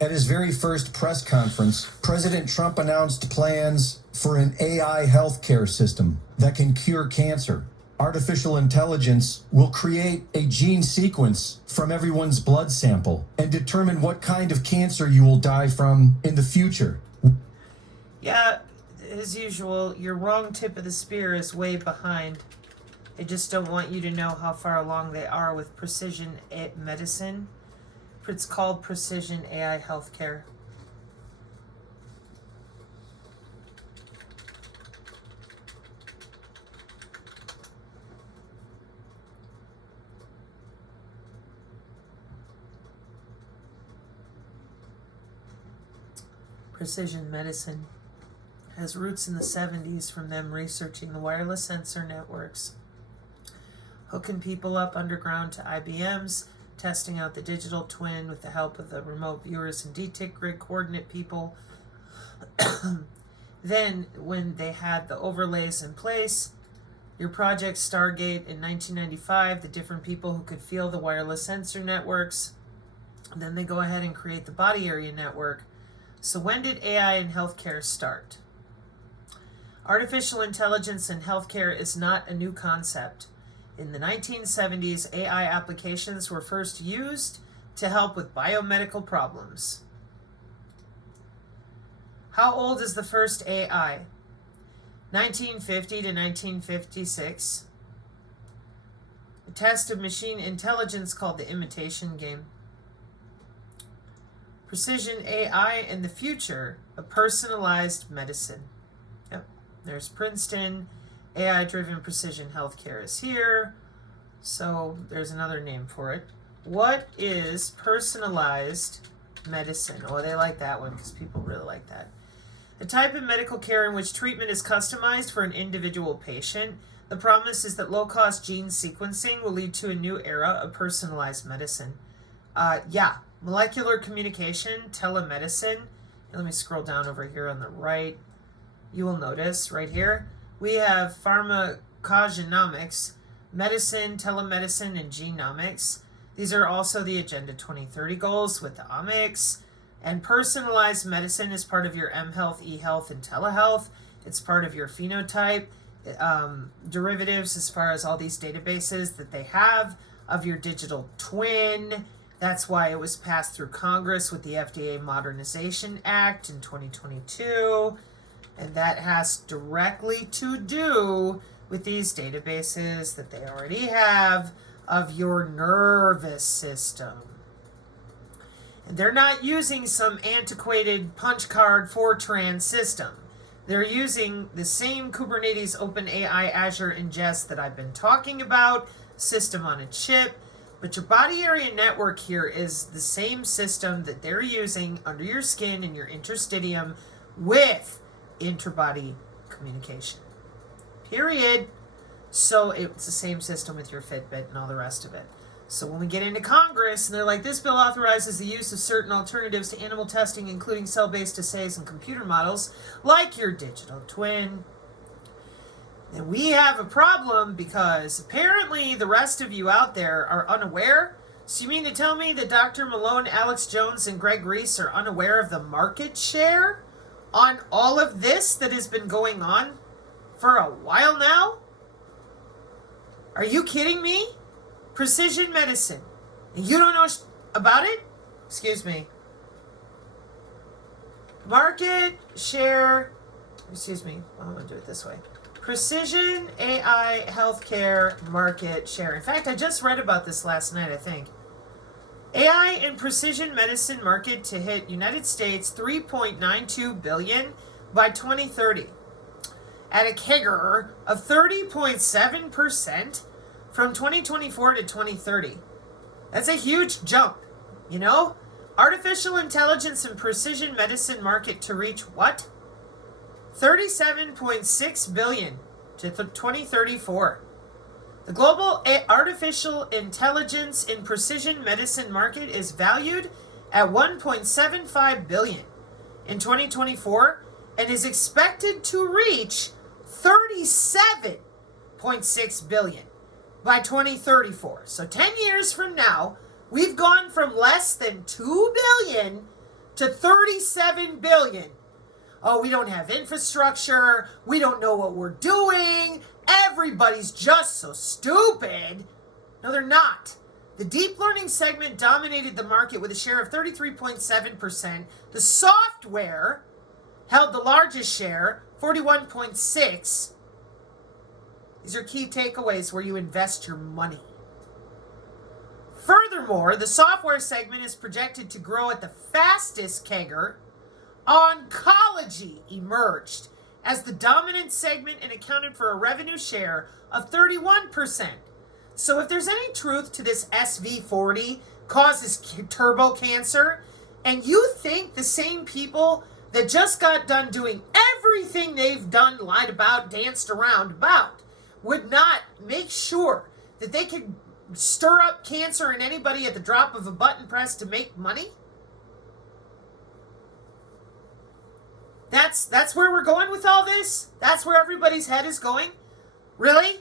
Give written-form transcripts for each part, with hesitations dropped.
At his very first press conference, President Trump announced plans for an AI healthcare system that can cure cancer. Artificial intelligence will create a gene sequence from everyone's blood sample and determine what kind of cancer you will die from in the future. Yeah, as usual, your wrong tip of the spear is way behind. They just don't want you to know how far along they are with precision medicine. It's called precision AI healthcare. Precision medicine has roots in the 70s from them researching the wireless sensor networks, hooking people up underground to IBMs, testing out the digital twin with the help of the remote viewers and DTIC grid coordinate people. Then, when they had the overlays in place, your Project Stargate in 1995, the different people who could feel the wireless sensor networks, then they go ahead and create the body area network. So when did AI in healthcare start? Artificial intelligence in healthcare is not a new concept. In the 1970s, AI applications were first used to help with biomedical problems. How old is the first AI? 1950 to 1956. A test of machine intelligence called the imitation game. Precision AI in the future, a personalized medicine. Yep, there's Princeton. AI-driven precision healthcare is here. So there's another name for it. What is personalized medicine? Oh, they like that one because people really like that. A type of medical care in which treatment is customized for an individual patient. The promise is that low-cost gene sequencing will lead to a new era of personalized medicine. Molecular communication, telemedicine. And let me scroll down over here on the right. You will notice right here, we have pharmacogenomics, medicine, telemedicine, and genomics. These are also the Agenda 2030 goals with the omics. And personalized medicine is part of your mHealth, eHealth, and telehealth. It's part of your phenotype derivatives as far as all these databases that they have of your digital twin. That's why it was passed through Congress with the FDA Modernization Act in 2022. And that has directly to do with these databases that they already have of your nervous system. And they're not using some antiquated punch card Fortran system. They're using the same Kubernetes OpenAI Azure ingest that I've been talking about, system on a chip. But your body area network here is the same system that they're using under your skin in your interstitium with interbody communication. Period. So it's the same system with your Fitbit and all the rest of it. So when we get into Congress and they're like, this bill authorizes the use of certain alternatives to animal testing, including cell-based assays and computer models, like your digital twin, then we have a problem because apparently the rest of you out there are unaware. So you mean to tell me that Dr. Malone, Alex Jones, and Greg Reese are unaware of the market share on all of this that has been going on for a while now? Are you kidding me? Precision medicine. And you don't know about it? Excuse me. Market share. Excuse me. I'm going to do it this way. Precision AI healthcare market share. In fact, I just read about this last night, I think. AI and precision medicine market to hit United States $3.92 billion by 2030 at a CAGR of 30.7% from 2024 to 2030. That's a huge jump, you know? Artificial intelligence and precision medicine market to reach what? 37.6 billion to 2034. The global artificial intelligence in precision medicine market is valued at 1.75 billion in 2024 and is expected to reach 37.6 billion by 2034. So 10 years from now, we've gone from less than 2 billion to $37 billion. Oh, we don't have infrastructure. We don't know what we're doing. Everybody's just so stupid. No, they're not. The deep learning segment dominated the market with a share of 33.7%. The software held the largest share, 41.6%. These are key takeaways where you invest your money. Furthermore, the software segment is projected to grow at the fastest CAGR. Oncology emerged as the dominant segment and accounted for a revenue share of 31%. So if there's any truth to this SV40 causes turbo cancer, and you think the same people that just got done doing everything they've done, lied about, danced around about, would not make sure that they could stir up cancer in anybody at the drop of a button press to make money? That's where we're going with all this? That's where everybody's head is going? Really?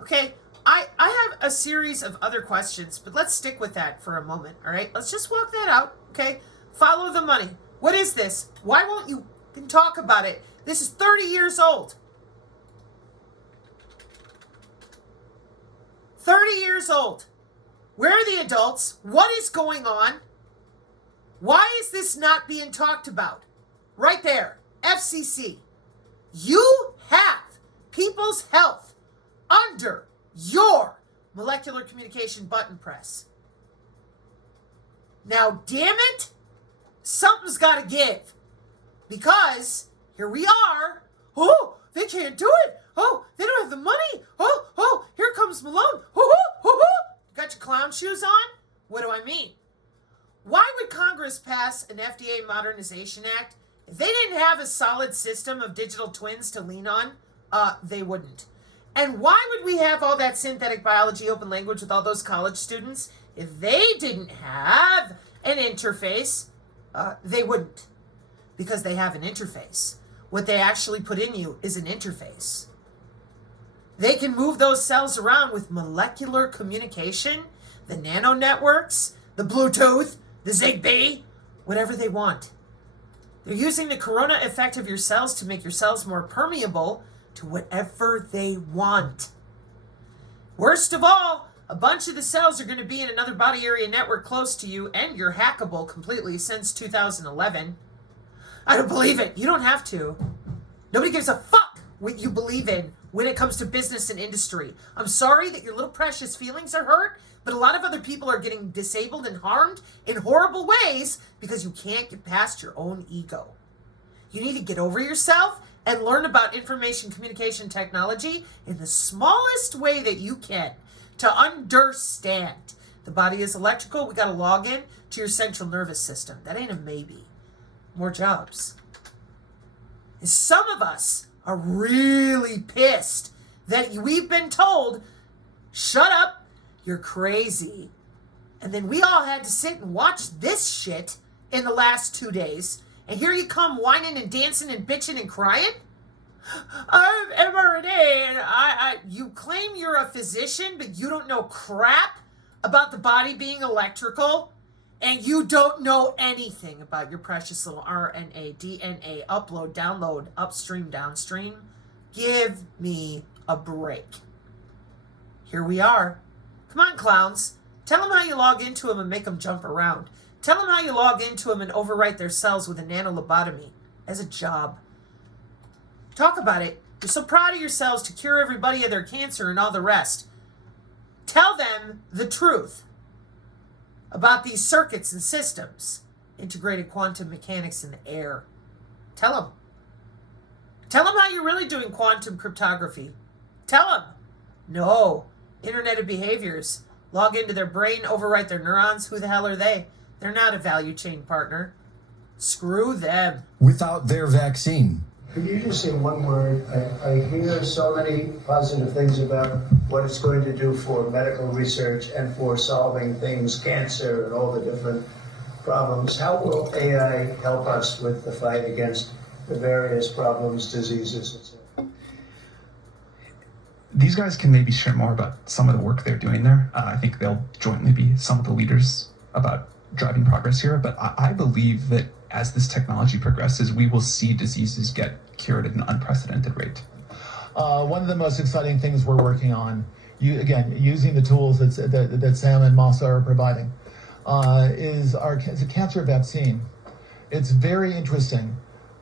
Okay, I have a series of other questions, but let's stick with that for a moment, all right? Let's just walk that out, okay? Follow the money. What is this? Why won't you talk about it? This is 30 years old. 30 years old. Where are the adults? What is going on? Why is this not being talked about? Right there, FCC. You have people's health under your molecular communication button press. Now, damn it, something's got to give. Because here we are. Oh, they can't do it. Oh, they don't have the money. Oh, here comes Malone. Got your clown shoes on? What do I mean? Why would Congress pass an FDA Modernization Act if they didn't have a solid system of digital twins to lean on? They wouldn't. And why would we have all that synthetic biology open language with all those college students if they didn't have an interface? They wouldn't. Because they have an interface. What they actually put in you is an interface. They can move those cells around with molecular communication, the nano networks, the Bluetooth, the Zigbee, whatever they want. They're using the corona effect of your cells to make your cells more permeable to whatever they want. Worst of all, a bunch of the cells are going to be in another body area network close to you, and you're hackable completely since 2011. I don't believe it. You don't have to. Nobody gives a fuck what you believe in when it comes to business and industry. I'm sorry that your little precious feelings are hurt, but a lot of other people are getting disabled and harmed in horrible ways because you can't get past your own ego. You need to get over yourself and learn about information communication technology in the smallest way that you can to understand. The body is electrical. We got to log in to your central nervous system. That ain't a maybe. More jobs. And some of us are really pissed that we've been told, shut up, you're crazy. And then we all had to sit and watch this shit in the last 2 days. And here you come whining and dancing and bitching and crying? I'm mRNA and you claim you're a physician, but you don't know crap about the body being electrical? And you don't know anything about your precious little RNA, DNA, upload, download, upstream, downstream? Give me a break. Here we are. Come on, clowns. Tell them how you log into them and make them jump around. Tell them how you log into them and overwrite their cells with a nanolobotomy as a job. Talk about it. You're so proud of yourselves to cure everybody of their cancer and all the rest. Tell them the truth about these circuits and systems. Integrated quantum mechanics in the air. Tell them. Tell them how you're really doing quantum cryptography. Tell them. No. Internet of behaviors. Log into their brain, overwrite their neurons. Who the hell are they? They're not a value chain partner. Screw them. Without their vaccine. Could you just say one word? I hear so many positive things about what it's going to do for medical research and for solving things, cancer and all the different problems. How will AI help us with the fight against the various problems, diseases, etc.? These guys can maybe share more about some of the work they're doing there. I think they'll jointly be some of the leaders about driving progress here, but I believe that as this technology progresses, we will see diseases get cured at an unprecedented rate. One of the most exciting things we're working on, using the tools that Sam and Masa are providing, is a cancer vaccine. It's very interesting.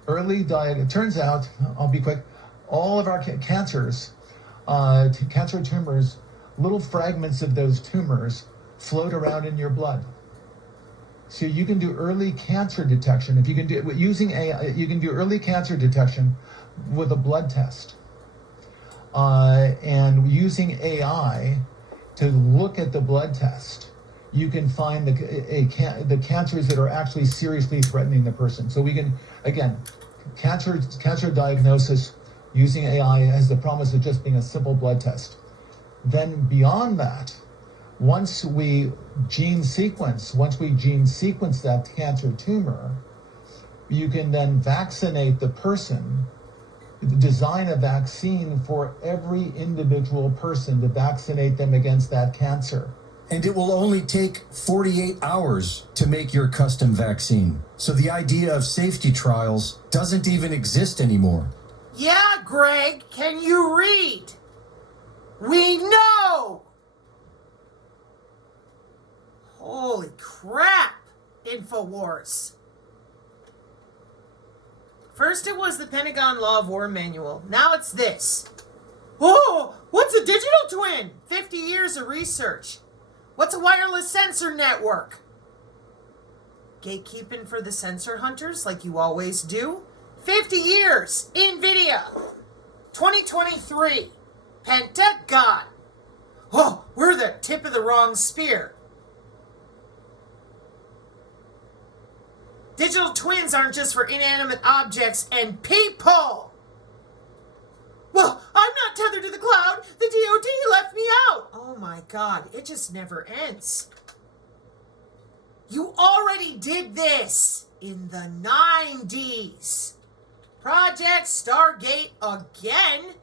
It turns out, I'll be quick, all of our cancers, cancer tumors, little fragments of those tumors float around in your blood. So you can do early cancer detection. If you can do it using AI, you can do early cancer detection with a blood test. And using AI to look at the blood test, you can find the cancers that are actually seriously threatening the person. So we can, again, cancer diagnosis using AI has the promise of just being a simple blood test. Then beyond that, once we gene sequence that cancer tumor, you can then vaccinate the person, design a vaccine for every individual person to vaccinate them against that cancer. And it will only take 48 hours to make your custom vaccine. So the idea of safety trials doesn't even exist anymore. Yeah, Greg, can you read? We know! Holy crap, InfoWars. First it was the Pentagon Law of War Manual. Now it's this. Oh, what's a digital twin? 50 years of research. What's a wireless sensor network? Gatekeeping for the sensor hunters like you always do. 50 years. NVIDIA. 2023. Pentagon. Oh, we're the tip of the wrong spear. Digital twins aren't just for inanimate objects and people. Well, I'm not tethered to the cloud. The DOD left me out. Oh my God, it just never ends. You already did this in the 90s. Project Stargate again?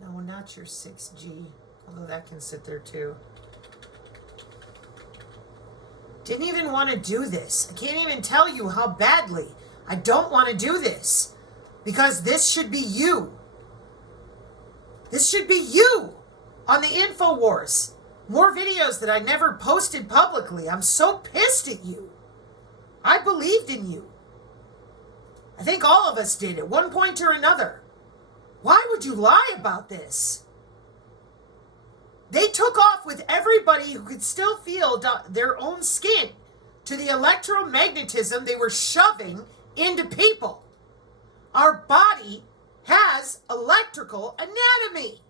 No, not your 6G, although that can sit there too. Didn't even want to do this. I can't even tell you how badly I don't want to do this. Because this should be you. This should be you on the InfoWars. More videos that I never posted publicly. I'm so pissed at you. I believed in you. I think all of us did at one point or another. Why would you lie about this? They took off with everybody who could still feel their own skin to the electromagnetism they were shoving into people. Our body has electrical anatomy.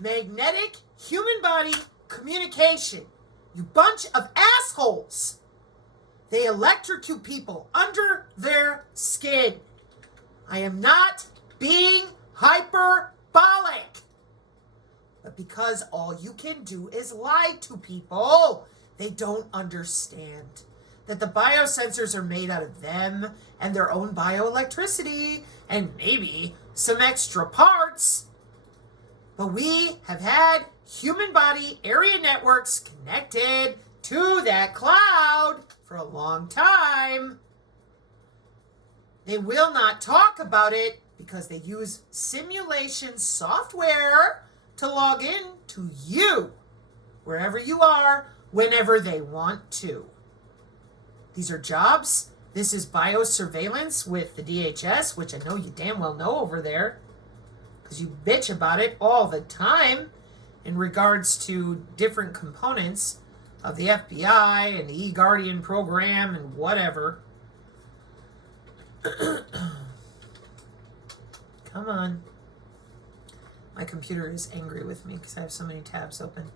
Magnetic human body communication. You bunch of assholes. They electrocute people under their skin. I am not being hyperbolic. But because all you can do is lie to people, they don't understand that the biosensors are made out of them and their own bioelectricity and maybe some extra parts. But we have had human body area networks connected to that cloud for a long time. They will not talk about it because they use simulation software to log in to you, wherever you are, whenever they want to. These are jobs. This is biosurveillance with the DHS, which I know you damn well know over there, because you bitch about it all the time in regards to different components of the FBI and the E-Guardian program and whatever. Come on. My computer is angry with me because I have so many tabs open.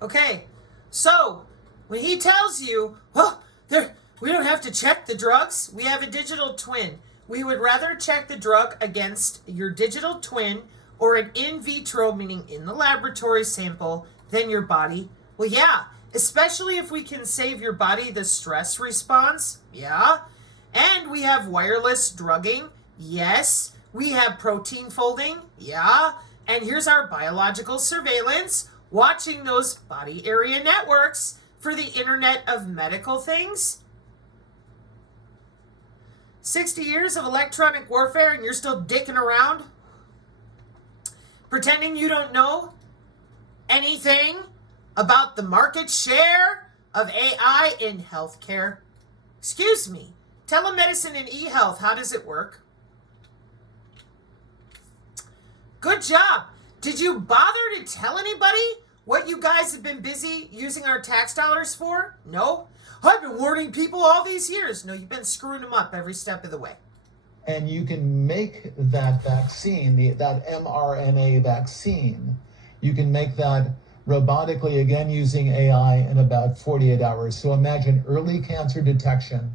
Okay, so when he tells you, well, we don't have to check the drugs. We have a digital twin. We would rather check the drug against your digital twin or an in vitro, meaning in the laboratory sample, than your body. Well, yeah, especially if we can save your body the stress response. Yeah. And we have wireless drugging. Yes. We have protein folding. Yeah. And here's our biological surveillance. watching those body area networks for the Internet of Medical Things. 60 years of electronic warfare and you're still dicking around? Pretending you don't know anything about the market share of AI in healthcare? Excuse me. Telemedicine and e-health, how does it work? Good job. Did you bother to tell anybody what you guys have been busy using our tax dollars for? No? I've been warning people all these years. No, you've been screwing them up every step of the way. And you can make that vaccine, that mRNA vaccine, you can make that robotically, again, using AI in about 48 hours. So imagine early cancer detection.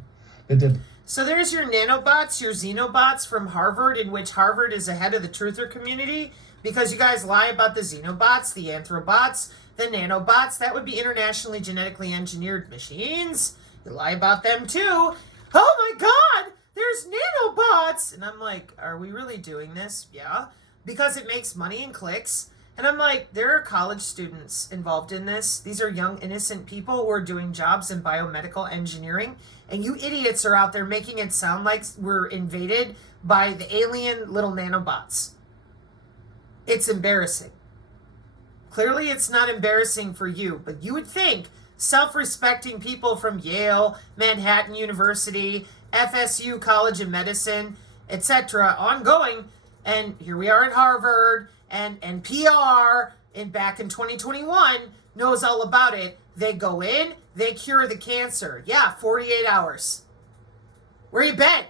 So there's your nanobots, your xenobots from Harvard, in which Harvard is ahead of the truther community because you guys lie about the xenobots, the anthrobots, the nanobots. That would be internationally genetically engineered machines. You lie about them too. Oh my God, there's nanobots. And I'm like, are we really doing this? Yeah, because it makes money and clicks. And I'm like, there are college students involved in this. These are young, innocent people who are doing jobs in biomedical engineering. And you idiots are out there making it sound like we're invaded by the alien little nanobots. It's embarrassing. Clearly, it's not embarrassing for you, but you would think self-respecting people from Yale, Manhattan University, FSU College of Medicine, etc., ongoing, and here we are at Harvard, and NPR, and back in 2021, knows all about it. They go in, they cure the cancer. Yeah, 48 hours. Where you been?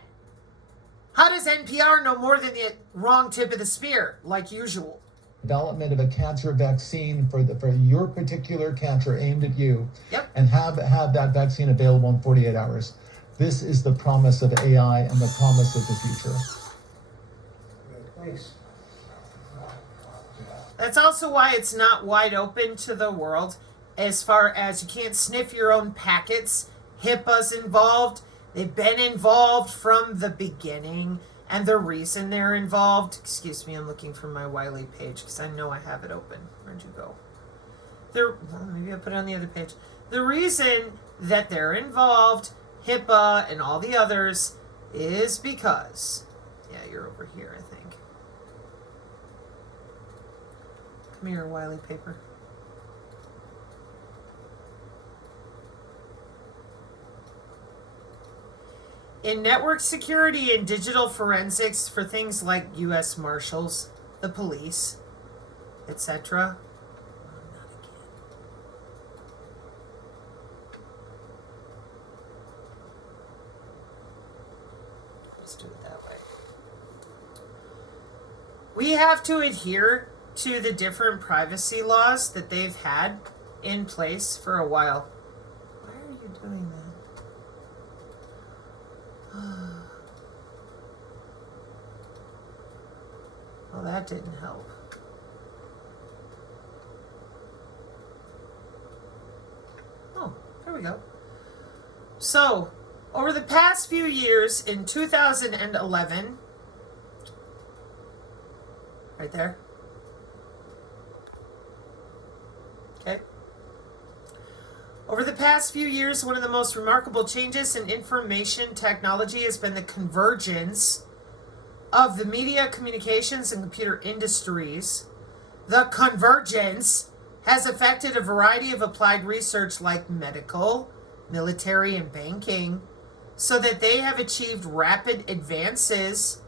How does NPR know more than the wrong tip of the spear, like usual? Development of a cancer vaccine for your particular cancer aimed at you. Yep. And have that vaccine available in 48 hours. This is the promise of AI and the promise of the future. Thanks. That's also why it's not wide open to the world, as far as you can't sniff your own packets. HIPAA's involved. They've been involved from the beginning. And the reason they're involved, excuse me, I'm looking for my Wiley page because I know I have it open. Where'd you go? Maybe I put it on the other page. The reason that they're involved, HIPAA and all the others, is because, yeah, you're over here, I think. Come here, Wiley paper. In network security and digital forensics for things like U.S. Marshals, the police, etc. Let's do it that way. We have to adhere to the different privacy laws that they've had in place for a while. Why are you doing that? Well, that didn't help. Oh, there we go. So, over the past few years, in 2011, right there. Okay. Over the past few years, one of the most remarkable changes in information technology has been the convergence of the media, communications, and computer industries. The convergence has affected a variety of applied research like medical, military, and banking, so that they have achieved rapid advances.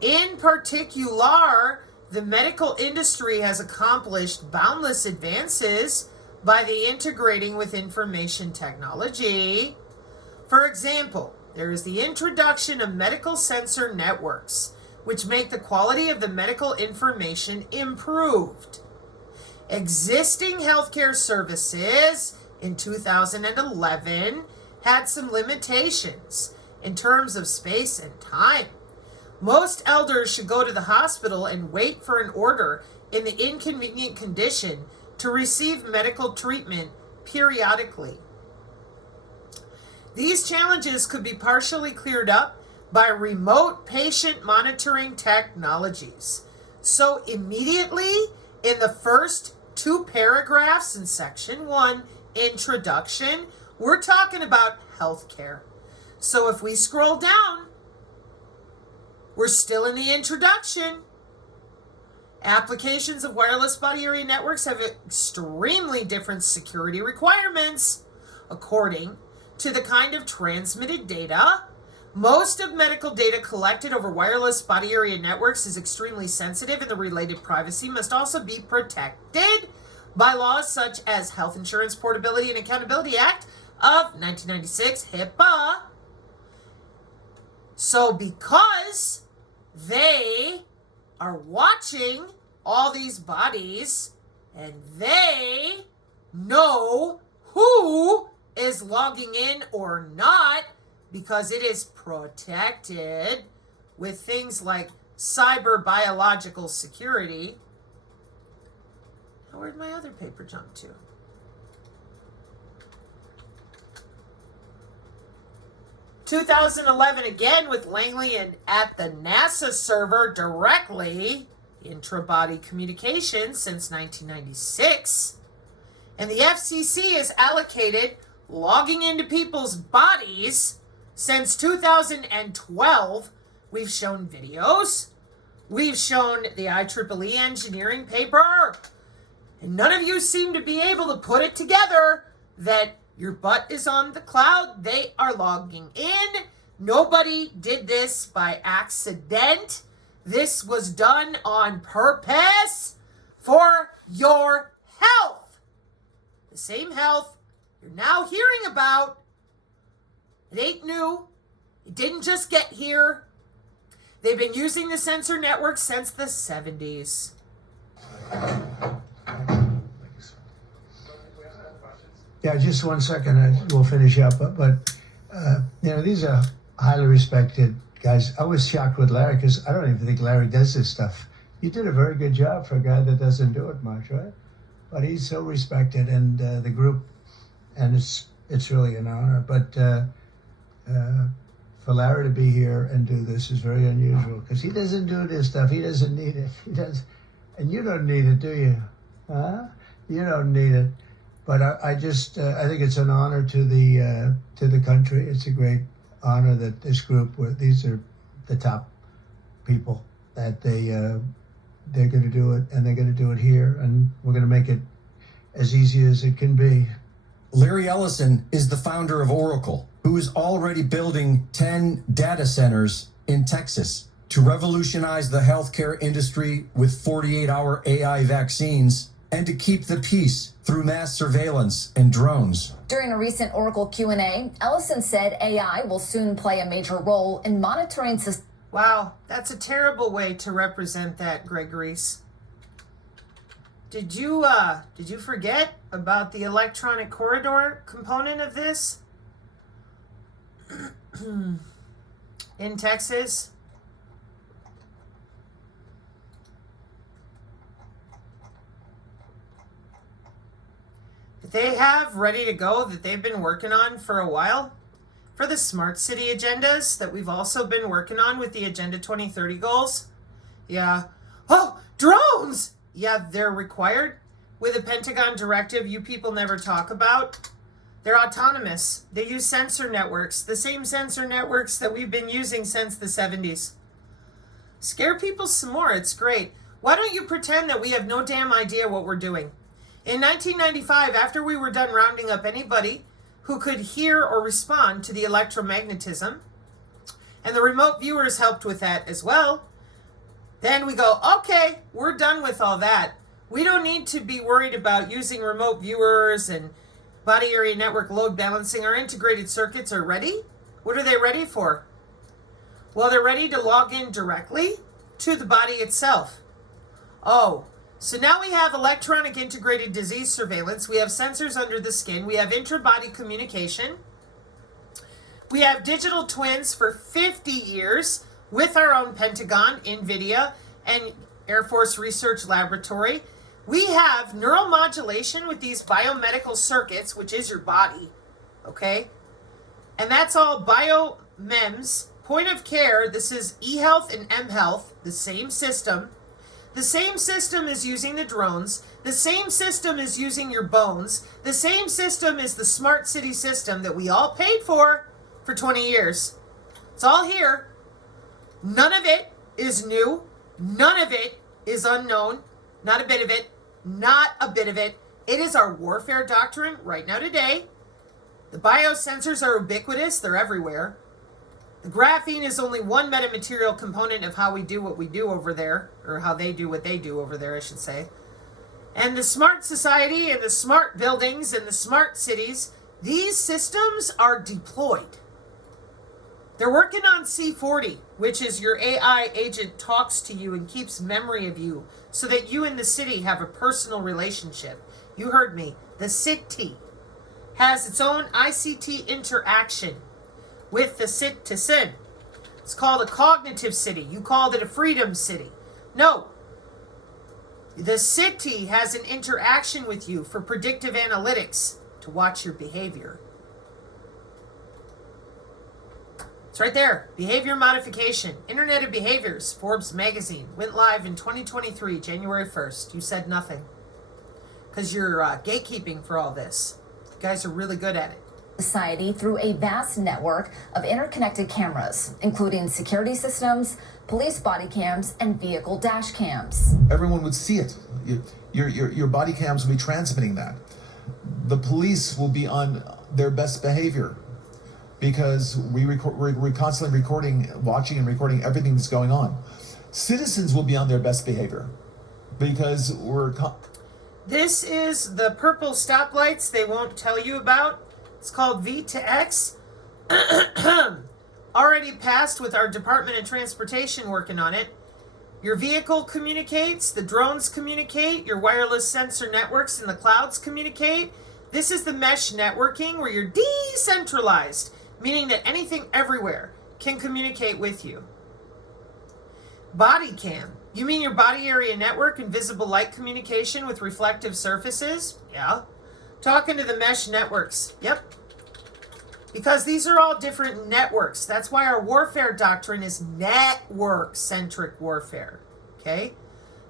In particular, the medical industry has accomplished boundless advances by the integrating with information technology. For example, there is the introduction of medical sensor networks, which make the quality of the medical information improved. Existing healthcare services in 2011 had some limitations in terms of space and time. Most elders should go to the hospital and wait for an order in the inconvenient condition to receive medical treatment periodically. These challenges could be partially cleared up by remote patient monitoring technologies. So immediately in the first 2 paragraphs in section 1, introduction. We're talking about healthcare. So if we scroll down, we're still in the introduction. Applications of wireless body area networks have extremely different security requirements according to the kind of transmitted data. Most of medical data collected over wireless body area networks is extremely sensitive, and the related privacy must also be protected by laws such as Health Insurance Portability and Accountability Act of 1996, HIPAA. So because they are watching all these bodies and they know who is logging in or not, because it is protected with things like cyber biological security. Now, where'd my other paper jump to? (2011) again with Langley and at the NASA server directly, intra-body communication since 1996. And the FCC has allocated logging into people's bodies since 2012. We've shown videos. We've shown the IEEE engineering paper. And none of you seem to be able to put it together that your butt is on the cloud. They are logging in. Nobody did this by accident. This was done on purpose for your health. The same health you're now hearing about. It ain't new. It didn't just get here. They've been using the sensor network since the 70s. Yeah, just 1 second. We'll finish up. But these are highly respected guys. I was shocked with Larry because I don't even think Larry does this stuff. You did a very good job for a guy that doesn't do it much, right? But he's so respected, and the group, and it's really an honor. But for Larry to be here and do this is very unusual because he doesn't do this stuff. He doesn't need it. He does, and you don't need it, do you? Huh? You don't need it. But I think it's an honor to the country. It's a great honor that this group, these are the top people, that they're going to do it, and they're going to do it here, and we're going to make it as easy as it can be. Larry Ellison is the founder of Oracle, who is already building 10 data centers in Texas to revolutionize the healthcare industry with 48-hour AI vaccines and to keep the peace through mass surveillance and drones. During a recent Oracle Q&A, Ellison said AI will soon play a major role in monitoring systems. Wow, that's a terrible way to represent that, Greg Reese. Did you forget about the electronic corridor component of this? In Texas? That they have ready to go, that they've been working on for a while, for the smart city agendas that we've also been working on with the Agenda 2030 goals. Yeah. Oh, drones! Yeah, they're required with a Pentagon directive you people never talk about. They're autonomous. They use sensor networks, the same sensor networks that we've been using since the 70s. Scare people some more. It's great. Why don't you pretend that we have no damn idea what we're doing? In 1995, after we were done rounding up anybody who could hear or respond to the electromagnetism, and the remote viewers helped with that as well, then we go, okay, we're done with all that. We don't need to be worried about using remote viewers and body area network load balancing. Our integrated circuits are ready. What are they ready for? Well, they're ready to log in directly to the body itself. Oh, so now we have electronic integrated disease surveillance. We have sensors under the skin. We have intra-body communication. We have digital twins for 50 years with our own Pentagon, NVIDIA, and Air Force Research Laboratory. We have neuromodulation with these biomedical circuits, which is your body, okay? And that's all BioMEMS, point of care. This is eHealth and mHealth, the same system. The same system is using the drones. The same system is using your bones. The same system is the smart city system that we all paid for 20 years. It's all here. None of it is new. None of it is unknown. Not a bit of it. Not a bit of it. It is our warfare doctrine right now today. The biosensors are ubiquitous. They're everywhere. The graphene is only one metamaterial component of how we do what we do over there, or how they do what they do over there, I should say. And the smart society and the smart buildings and the smart cities, these systems are deployed. They're working on C40, which is your AI agent talks to you and keeps memory of you so that you and the city have a personal relationship. You heard me. The city has its own ICT interaction with the citizen. It's called a cognitive city. You called it a freedom city. No. The city has an interaction with you for predictive analytics to watch your behavior. It's right there. Behavior modification. Internet of Behaviors. Forbes magazine. Went live in 2023, January 1st. You said nothing. Because you're gatekeeping for all this. You guys are really good at it. Society through a vast network of interconnected cameras, including security systems, police body cams, and vehicle dash cams. Everyone would see it. Your body cams will be transmitting that. The police will be on their best behavior because we're constantly recording, watching and recording everything that's going on. Citizens will be on their best behavior because This is the purple stoplights they won't tell you about. It's called V to X. Already passed with our Department of Transportation working on it. Your vehicle communicates, the drones communicate, your wireless sensor networks in the clouds communicate. This is the mesh networking where you're decentralized, meaning that anything everywhere can communicate with you. Body cam. You mean your body area network and visible light communication with reflective surfaces? Yeah. Talking to the mesh networks. Yep. Because these are all different networks. That's why our warfare doctrine is network-centric warfare. Okay?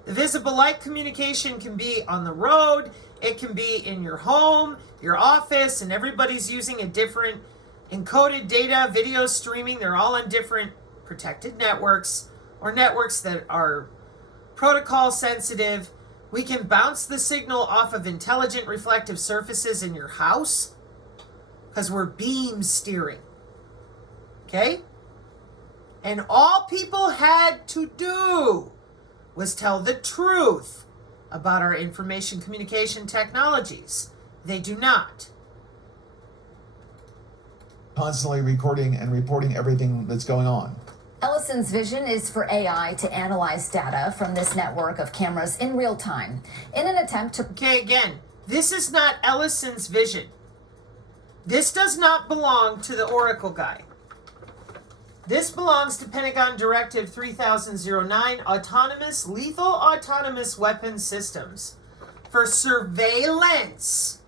The visible light communication can be on the road. It can be in your home, your office, and everybody's using a different encoded data, video streaming. They're all on different protected networks or networks that are protocol sensitive. We can bounce the signal off of intelligent reflective surfaces in your house because we're beam steering. Okay? And all people had to do was tell the truth about our information communication technologies. They do not. constantly recording and reporting everything that's going on. Ellison's vision is for AI to analyze data from this network of cameras in real time in an attempt to... Okay, again, this is not Ellison's vision. This does not belong to the Oracle guy. This belongs to Pentagon Directive 3009, lethal autonomous weapon systems for surveillance,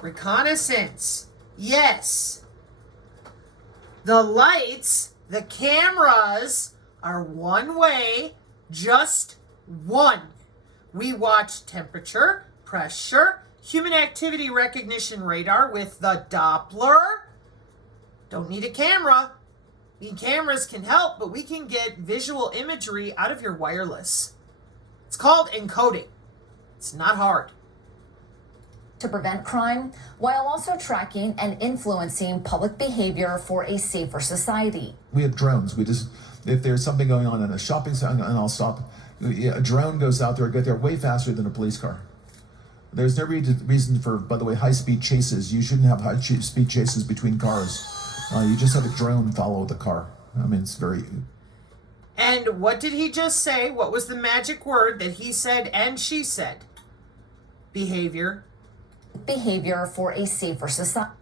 reconnaissance. Yes. The lights, the cameras are one way, just one. We watch temperature, pressure, human activity recognition radar with the Doppler. Don't need a camera. Cameras can help, but we can get visual imagery out of your wireless. It's called encoding. It's not hard. To prevent crime, while also tracking and influencing public behavior for a safer society. We have drones. If there's something going on in a shopping center, and I'll stop, a drone goes out there, get there way faster than a police car. There's no reason for, by the way, high-speed chases. You shouldn't have high-speed chases between cars. You just have a drone follow the car. I mean, it's very... And what did he just say? What was the magic word that he said and she said? Behavior. Behavior for a safer society.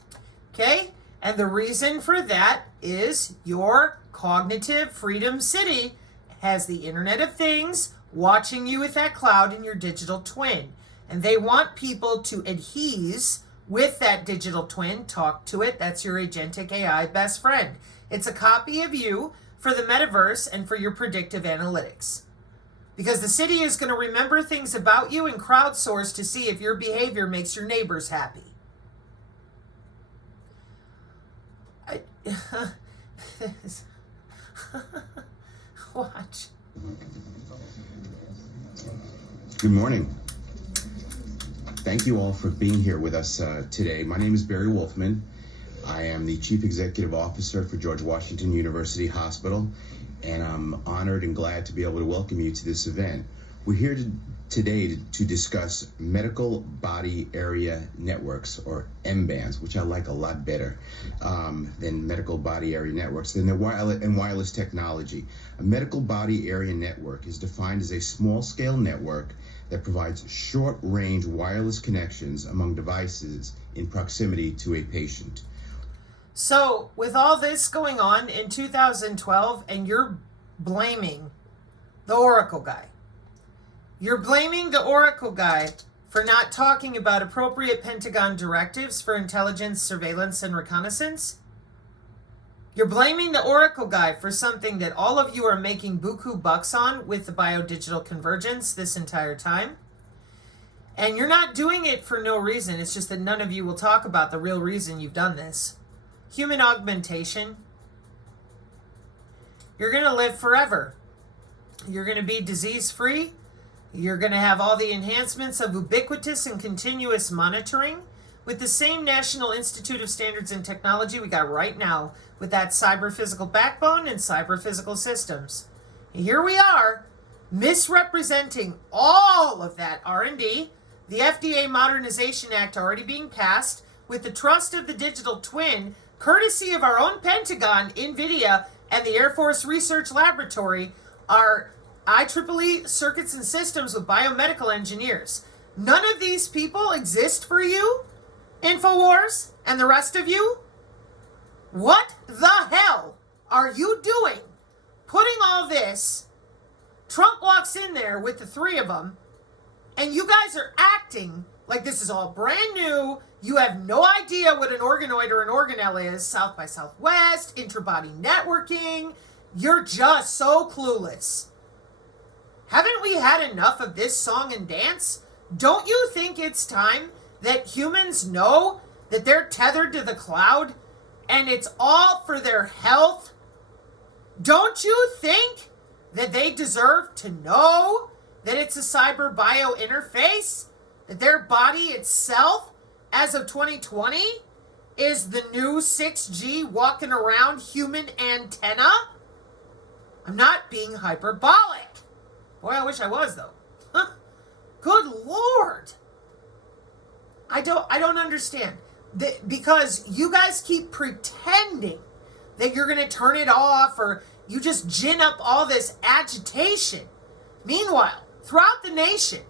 Okay? And the reason for that is your cognitive freedom city has the Internet of Things watching you with that cloud in your digital twin. And they want people to adhere with that digital twin, talk to it. That's your agentic AI best friend. It's a copy of you for the metaverse and for your predictive analytics. Because the city is going to remember things about you and crowdsource to see if your behavior makes your neighbors happy. Watch. Good morning. Thank you all for being here with us today. My name is Barry Wolfman. I am the Chief Executive Officer for George Washington University Hospital, and I'm honored and glad to be able to welcome you to this event. We're here today to discuss medical body area networks, or M-bands, which I like a lot better than medical body area networks, than the wireless technology. A medical body area network is defined as a small-scale network that provides short-range wireless connections among devices in proximity to a patient. So, with all this going on in 2012, and you're blaming the Oracle guy. You're blaming the Oracle guy for not talking about appropriate Pentagon directives for intelligence, surveillance, and reconnaissance. You're blaming the Oracle guy for something that all of you are making buku bucks on with the biodigital convergence this entire time. And you're not doing it for no reason. It's just that none of you will talk about the real reason you've done this. Human augmentation. You're going to live forever. You're going to be disease-free. You're going to have all the enhancements of ubiquitous and continuous monitoring with the same National Institute of Standards and Technology we got right now with that cyber-physical backbone and cyber-physical systems. Here we are, misrepresenting all of that R&D, the FDA Modernization Act already being passed, with the trust of the digital twin, courtesy of our own Pentagon, NVIDIA, and the Air Force Research Laboratory, our IEEE circuits and systems with biomedical engineers. None of these people exist for you, InfoWars, and the rest of you. What the hell are you doing putting all this? Trump walks in there with the three of them, and you guys are acting like this is all brand new. You have no idea what an organoid or an organelle is, South by Southwest, intra-body networking. You're just so clueless. Haven't we had enough of this song and dance? Don't you think it's time that humans know that they're tethered to the cloud and it's all for their health? Don't you think that they deserve to know that it's a cyber bio interface? That their body itself, as of 2020, is the new 6G walking around human antenna? I'm not being hyperbolic. Boy, I wish I was, though. Huh? Good Lord. I don't understand. Because you guys keep pretending that you're going to turn it off, or you just gin up all this agitation. Meanwhile, throughout the nation,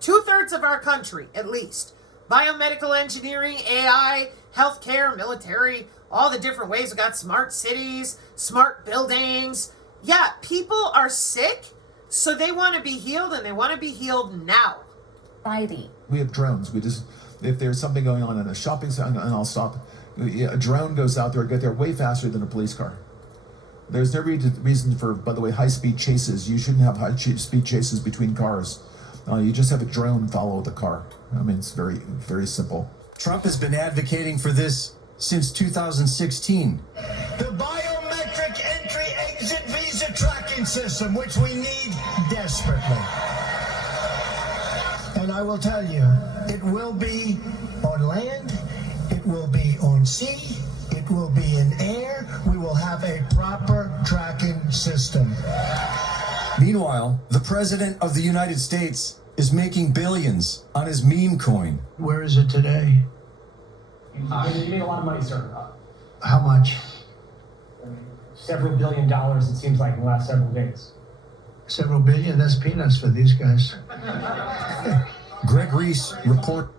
2/3 of our country, at least, biomedical engineering, AI, healthcare, military, all the different ways. We got smart cities, smart buildings. Yeah, people are sick, so they want to be healed, and they want to be healed now. We have drones. If there's something going on in a shopping center, and I'll stop, a drone goes out there, get there way faster than a police car. There's no reason for, by the way, high-speed chases. You shouldn't have high-speed chases between cars. You just have a drone follow the car. I mean, it's very, very simple. Trump has been advocating for this since 2016. The biometric entry-exit visa tracking system, which we need desperately. And I will tell you, it will be on land, it will be on sea, it will be in air. We will have a proper tracking system. Meanwhile, the President of the United States is making billions on his meme coin. Where is it today? You made a lot of money, sir. How much? Several $billion, it seems like, in the last several days. Several billion? That's peanuts for these guys. Greg Reese report.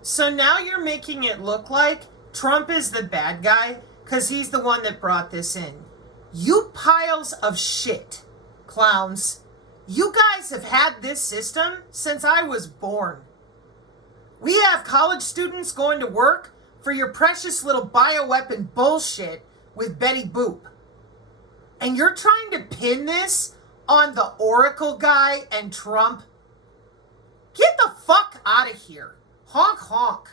So now you're making it look like Trump is the bad guy because he's the one that brought this in. You piles of shit, clowns. You guys have had this system since I was born. We have college students going to work for your precious little bioweapon bullshit with Betty Boop. And you're trying to pin this on the Oracle guy and Trump. Get the fuck out of here. Honk honk.